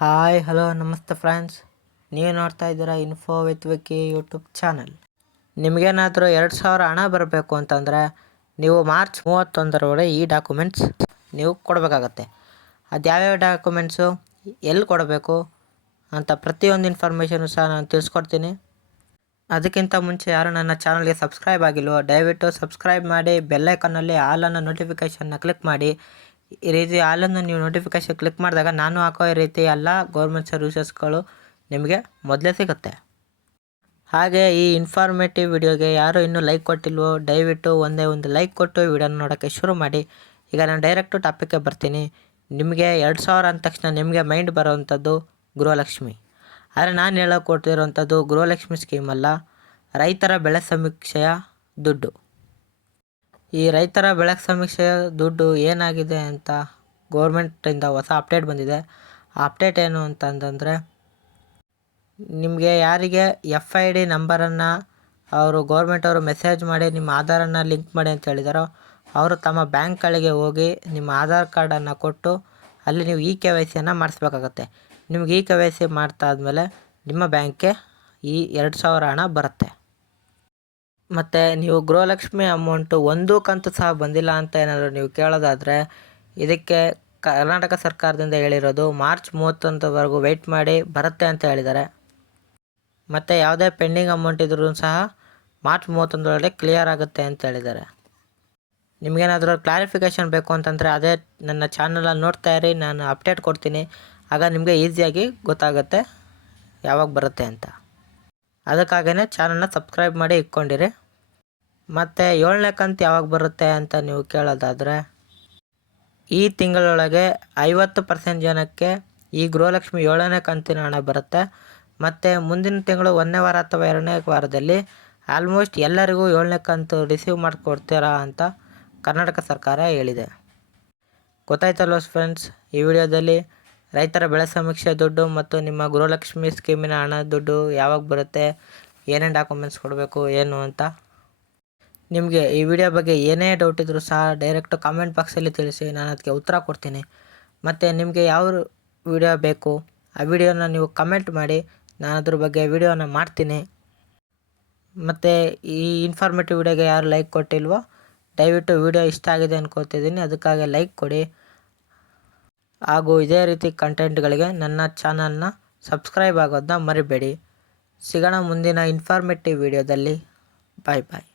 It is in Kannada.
ಹಾಯ್ ಹಲೋ ನಮಸ್ತೆ ಫ್ರೆಂಡ್ಸ್, ನೀವು ನೋಡ್ತಾ ಇದ್ದೀರಾ info with Vicky YouTube channel. ನಿಮಗೇನಾದರೂ 2000 ಹಣ ಬರಬೇಕು ಅಂತಂದರೆ ನೀವು ಮಾರ್ಚ್ 31ರೊಳಗೆ ಈ ಡಾಕ್ಯುಮೆಂಟ್ಸ್ ನೀವು ಕೊಡಬೇಕಾಗತ್ತೆ. ಅದು ಯಾವ್ಯಾವ ಡಾಕ್ಯುಮೆಂಟ್ಸು, ಎಲ್ಲಿ ಕೊಡಬೇಕು ಅಂತ ಪ್ರತಿಯೊಂದು ಇನ್ಫಾರ್ಮೇಷನು ಸಹ ನಾನು ತಿಳಿಸ್ಕೊಡ್ತೀನಿ. ಅದಕ್ಕಿಂತ ಮುಂಚೆ ಯಾರು ನನ್ನ ಚಾನಲ್ಗೆ ಸಬ್ಸ್ಕ್ರೈಬ್ ಆಗಿಲ್ವೋ ದಯವಿಟ್ಟು ಸಬ್ಸ್ಕ್ರೈಬ್ ಮಾಡಿ, ಬೆಲ್ಲೈಕನ್ನಲ್ಲಿ ಆಲ್ ಅನ್ನೋ ನೋಟಿಫಿಕೇಷನ್ನ ಕ್ಲಿಕ್ ಮಾಡಿ. ಈ ರೀತಿ ಆಲನ್ನು ನೀವು ನೋಟಿಫಿಕೇಷನ್ ಕ್ಲಿಕ್ ಮಾಡಿದಾಗ ನಾನು ಹಾಕೋ ಈ ರೀತಿ ಎಲ್ಲ ಗೌರ್ಮೆಂಟ್ ಸರ್ವಿಸಸ್ಗಳು ನಿಮಗೆ ಮೊದಲೇ ಸಿಗುತ್ತೆ. ಹಾಗೆ ಈ ಇನ್ಫಾರ್ಮೇಟಿವ್ ವಿಡಿಯೋಗೆ ಯಾರು ಇನ್ನೂ ಲೈಕ್ ಕೊಟ್ಟಿಲ್ವೋ ದಯವಿಟ್ಟು ಒಂದೇ ಒಂದು ಲೈಕ್ ಕೊಟ್ಟು ವಿಡಿಯೋನ ನೋಡೋಕ್ಕೆ ಶುರು ಮಾಡಿ. ಈಗ ನಾನು ಡೈರೆಕ್ಟು ಟಾಪಿಕ್ಗೆ ಬರ್ತೀನಿ. ನಿಮಗೆ 2000 ಅಂದ ತಕ್ಷಣ ನಿಮಗೆ ಮೈಂಡ್ ಬರೋವಂಥದ್ದು ಗೃಹಲಕ್ಷ್ಮಿ. ಆದರೆ ನಾನು ಹೇಳೋಕೆ ಕೊಟ್ಟಿರೋವಂಥದ್ದು ಗೃಹಲಕ್ಷ್ಮಿ ಸ್ಕೀಮ್ ಅಲ್ಲ, ರೈತರ ಬೆಳೆ ಸಮೀಕ್ಷೆಯ ದುಡ್ಡು. ಈ ರೈತರ ಬೆಳೆ ಸಮೀಕ್ಷೆಯ ದುಡ್ಡು ಏನಾಗಿದೆ ಅಂತ ಗೌರ್ಮೆಂಟಿಂದ ಹೊಸ ಅಪ್ಡೇಟ್ ಬಂದಿದೆ. ಆ ಅಪ್ಡೇಟ್ ಏನು ಅಂತಂದರೆ, ನಿಮಗೆ ಯಾರಿಗೆ FID ನಂಬರನ್ನು ಗೌರ್ಮೆಂಟವರು ಮೆಸೇಜ್ ಮಾಡಿ ನಿಮ್ಮ ಆಧಾರನ್ನು ಲಿಂಕ್ ಮಾಡಿ ಅಂತ ಹೇಳಿದಾರೋ ಅವರು ತಮ್ಮ ಬ್ಯಾಂಕ್ಗಳಿಗೆ ಹೋಗಿ ನಿಮ್ಮ ಆಧಾರ್ ಕಾರ್ಡನ್ನು ಕೊಟ್ಟು ಅಲ್ಲಿ ನೀವು KYCಯನ್ನು ಮಾಡಿಸ್ಬೇಕಾಗತ್ತೆ. ನಿಮ್ಗೆ KYC ಮಾಡ್ತಾದ್ಮೇಲೆ ನಿಮ್ಮ ಬ್ಯಾಂಕ್ಗೆ ಈ 2000 ಹಣ ಬರುತ್ತೆ. ಮತ್ತು ನೀವು ಗೃಹಲಕ್ಷ್ಮಿ ಅಮೌಂಟು ಒಂದು ಕಂತು ಸಹ ಬಂದಿಲ್ಲ ಅಂತ ಏನಾದರೂ ನೀವು ಕೇಳೋದಾದರೆ ಇದಕ್ಕೆ ಕರ್ನಾಟಕ ಸರ್ಕಾರದಿಂದ ಹೇಳಿರೋದು ಮಾರ್ಚ್ 31ರವರೆಗೂ ವೆಯ್ಟ್ ಮಾಡಿ ಬರುತ್ತೆ ಅಂತ ಹೇಳಿದ್ದಾರೆ. ಮತ್ತು ಯಾವುದೇ ಪೆಂಡಿಂಗ್ ಅಮೌಂಟ್ ಇದ್ರೂ ಸಹ ಮಾರ್ಚ್ 31ರೊಳಗೆ ಕ್ಲಿಯರ್ ಆಗುತ್ತೆ ಅಂತ ಹೇಳಿದ್ದಾರೆ. ನಿಮಗೇನಾದರೂ ಕ್ಲಾರಿಫಿಕೇಷನ್ ಬೇಕು ಅಂತಂದರೆ ಅದೇ ನನ್ನ ಚಾನಲಲ್ಲಿ ನೋಡ್ತಾ ಇರಿ, ನಾನು ಅಪ್ಡೇಟ್ ಕೊಡ್ತೀನಿ. ಆಗ ನಿಮಗೆ ಈಸಿಯಾಗಿ ಗೊತ್ತಾಗುತ್ತೆ ಯಾವಾಗ ಬರುತ್ತೆ ಅಂತ. ಅದಕ್ಕಾಗೇ ಚಾನಲ್ನ ಸಬ್ಸ್ಕ್ರೈಬ್ ಮಾಡಿ ಇಟ್ಕೊಂಡಿರಿ. ಮತ್ತು 7ನೇ ಕಂತು ಯಾವಾಗ ಬರುತ್ತೆ ಅಂತ ನೀವು ಕೇಳೋದಾದರೆ ಈ ತಿಂಗಳೊಳಗೆ 50% ಜನಕ್ಕೆ ಈ ಗೃಹಲಕ್ಷ್ಮಿ 7ನೇ ಕಂತಿನ ಹಣ ಬರುತ್ತೆ. ಮತ್ತು ಮುಂದಿನ ತಿಂಗಳು 1ನೇ ವಾರ ಅಥವಾ 2ನೇ ವಾರದಲ್ಲಿ ಆಲ್ಮೋಸ್ಟ್ ಎಲ್ಲರಿಗೂ 7ನೇ ಕಂತು ರಿಸೀವ್ ಮಾಡಿಕೊಡ್ತೀರಾ ಅಂತ ಕರ್ನಾಟಕ ಸರ್ಕಾರ ಹೇಳಿದೆ. ಗೊತ್ತಾಯ್ತಲ್ವ ಫ್ರೆಂಡ್ಸ್, ಈ ವಿಡಿಯೋದಲ್ಲಿ ರೈತರ ಬೆಳೆ ಸಮೀಕ್ಷೆ ದುಡ್ಡು ಮತ್ತು ನಿಮ್ಮ ಗೃಹಲಕ್ಷ್ಮಿ ಸ್ಕೀಮಿನ ಹಣ ದುಡ್ಡು ಯಾವಾಗ ಬರುತ್ತೆ, ಏನೇನು ಡಾಕ್ಯುಮೆಂಟ್ಸ್ ಕೊಡಬೇಕು ಏನು ಅಂತ. ನಿಮಗೆ ಈ ವಿಡಿಯೋ ಬಗ್ಗೆ ಏನೇ ಡೌಟ್ ಇದ್ದರೂ ಸಹ ಡೈರೆಕ್ಟು ಕಾಮೆಂಟ್ ಬಾಕ್ಸಲ್ಲಿ ತಿಳಿಸಿ, ನಾನು ಅದಕ್ಕೆ ಉತ್ತರ ಕೊಡ್ತೀನಿ. ಮತ್ತು ನಿಮಗೆ ಯಾವ ವಿಡಿಯೋ ಬೇಕು ಆ ವಿಡಿಯೋನ ನೀವು ಕಮೆಂಟ್ ಮಾಡಿ, ನಾನು ಅದ್ರ ಬಗ್ಗೆ ವಿಡಿಯೋನ ಮಾಡ್ತೀನಿ. ಮತ್ತು ಈ ಇನ್ಫಾರ್ಮೇಟಿವ್ ವಿಡಿಯೋಗೆ ಯಾರು ಲೈಕ್ ಕೊಟ್ಟಿಲ್ವೋ ದಯವಿಟ್ಟು ವಿಡಿಯೋ ಇಷ್ಟ ಆಗಿದೆ ಅಂದ್ಕೊತಿದ್ದೀನಿ, ಅದಕ್ಕಾಗಿ ಲೈಕ್ ಕೊಡಿ. ಹಾಗೂ ಇದೇ ರೀತಿ ಕಂಟೆಂಟ್ಗಳಿಗೆ ನನ್ನ ಚಾನಲ್ನ ಸಬ್ಸ್ಕ್ರೈಬ್ ಆಗೋದನ್ನ ಮರಿಬೇಡಿ. ಸಿಗೋಣ ಮುಂದಿನ ಇನ್ಫಾರ್ಮೇಟಿವ್ ವಿಡಿಯೋದಲ್ಲಿ. ಬಾಯ್ ಬಾಯ್.